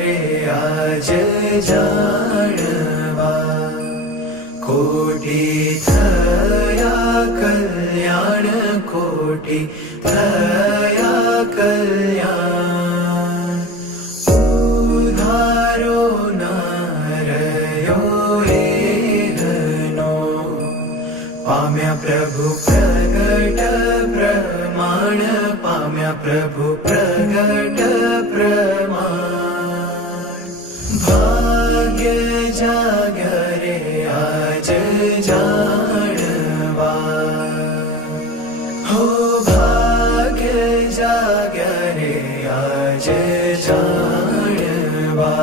रे आज जाणवा कोटी थया कल्याण कोटी थया कल्याण उधारो नारयो एहनो पाम्या प्रभु प्रगट प्रमाण पाम्या प्रभु प्रगट प्रमाण भाग्य जाग्या रे आज जाणवा हो भाग्य जाग्या रे आज जाणवा।